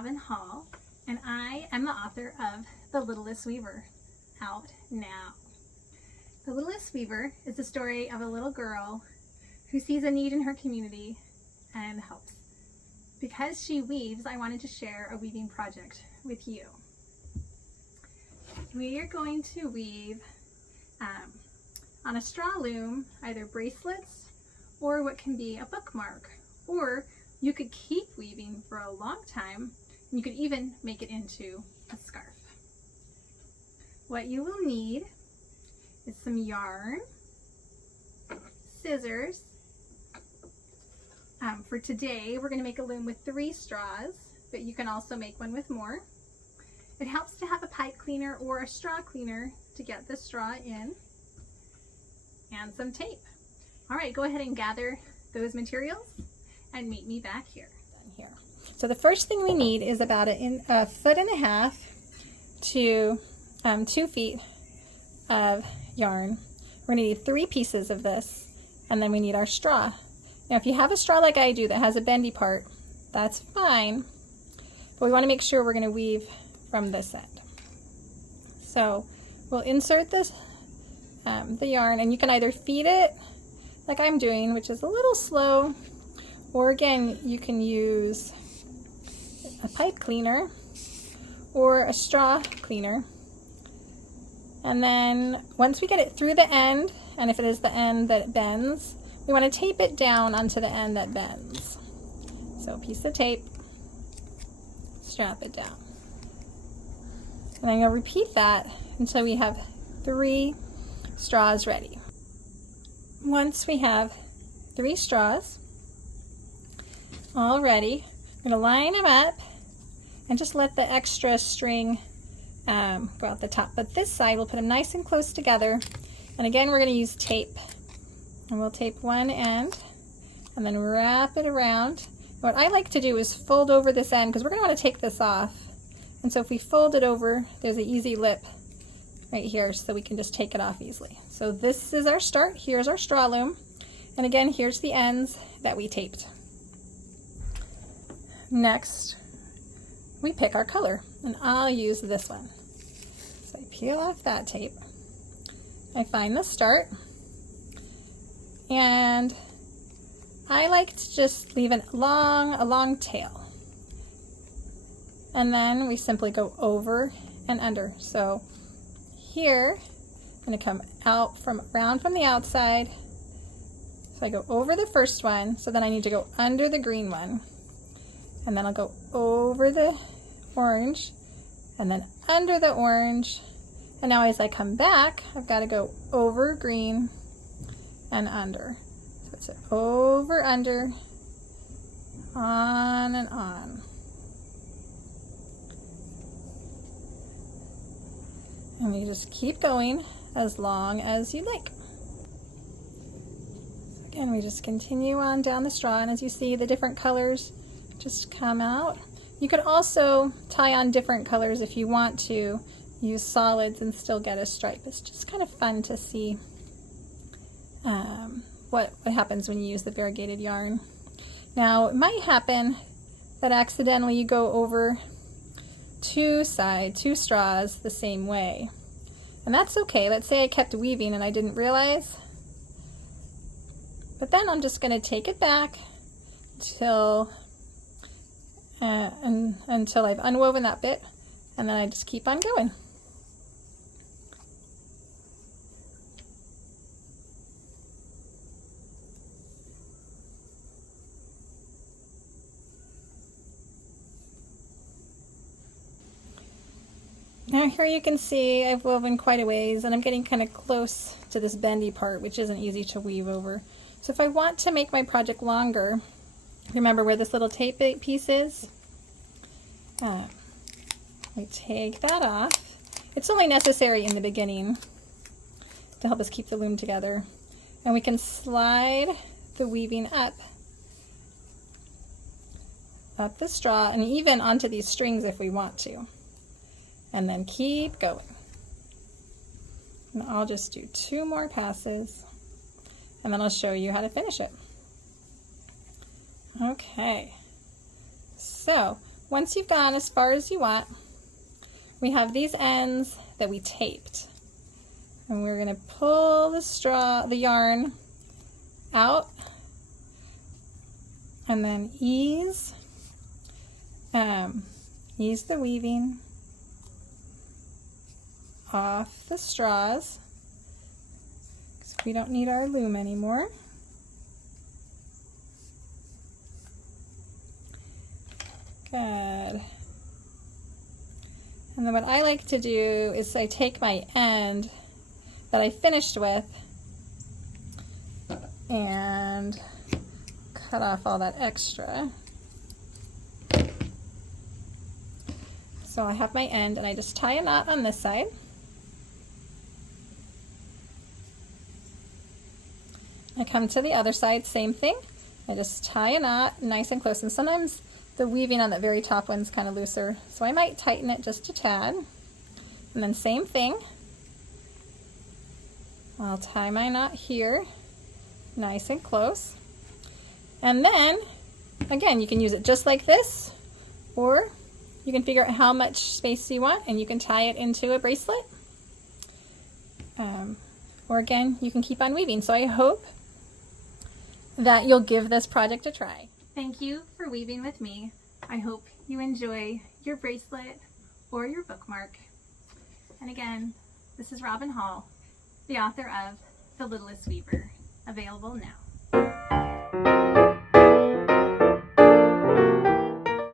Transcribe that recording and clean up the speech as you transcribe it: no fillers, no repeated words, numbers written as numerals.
Robin Hall, and I am the author of The Littlest Weaver, out now. The Littlest Weaver is the story of a little girl who sees a need in her community and helps. Because she weaves, I wanted to share a weaving project with you. We are going to weave on a straw loom, either bracelets or what can be a bookmark, or you could keep weaving for a long time, and you could even make it into a scarf. What you will need is some yarn, scissors. For today, we're going to make a loom with 3 straws, but you can also make one with more. It helps to have a pipe cleaner or a straw cleaner to get the straw in, and some tape. All right, go ahead and gather those materials and meet me back here. So the first thing we need is about a 1.5 feet to 2 feet of yarn. We're gonna need 3 pieces of this, and then we need our straw. Now, if you have a straw like I do that has a bendy part, that's fine, but we wanna make sure we're gonna weave from this end. So we'll insert this, the yarn, and you can either feed it like I'm doing, which is a little slow, or again, you can use a pipe cleaner or a straw cleaner. And then once we get it through the end, and if it is the end that bends, we want to tape it down onto the end that bends. So a piece of tape, strap it down. And then you'll repeat that until we have 3 straws ready. Once we have 3 straws all ready, we're going to line them up and just let the extra string go out the top. But this side, we'll put them nice and close together. And again, we're going to use tape. And we'll tape one end and then wrap it around. What I like to do is fold over this end because we're going to want to take this off. And so if we fold it over, there's an easy lip right here so we can just take it off easily. So this is our start. Here's our straw loom. And again, here's the ends that we taped. Next, we pick our color, and I'll use this one. So I peel off that tape. I find the start, and I like to just leave a long tail. And then we simply go over and under. So here, I'm going to come out around from the outside. So I go over the first one, so then I need to go under the green one. And then I'll go over the orange, and then under the orange. And now as I come back, I've got to go over green and under. So it's over, under, on, and on. And you just keep going as long as you like. Again, we just continue on down the straw, and as you see, the different colors just come out. You could also tie on different colors if you want to use solids and still get a stripe. It's just kind of fun to see what happens when you use the variegated yarn. Now, it might happen that accidentally you go over 2 straws the same way. And that's okay. Let's say I kept weaving and I didn't realize. But then I'm just going to take it back until I've unwoven that bit, and then I just keep on going. Now here you can see I've woven quite a ways, and I'm getting kind of close to this bendy part, which isn't easy to weave over. So if I want to make my project longer, remember where this little tape piece is? We take that off. It's only necessary in the beginning to help us keep the loom together. And we can slide the weaving up the straw and even onto these strings if we want to. And then keep going. And I'll just do 2 more passes, and then I'll show you how to finish it. Okay, so once you've gone as far as you want, we have these ends that we taped. And we're going to pull the yarn out and then ease the weaving off the straws, because we don't need our loom anymore. Good. And then what I like to do is I take my end that I finished with and cut off all that extra. So I have my end and I just tie a knot on this side. I come to the other side, same thing. I just tie a knot nice and close, and sometimes the weaving on that very top one's kind of looser, so I might tighten it just a tad. And then same thing. I'll tie my knot here, nice and close. And then, again, you can use it just like this, or you can figure out how much space you want and you can tie it into a bracelet. Or again, you can keep on weaving. So I hope that you'll give this project a try. Thank you for weaving with me. I hope you enjoy your bracelet or your bookmark. And again, this is Robin Hall, the author of The Littlest Weaver, available now.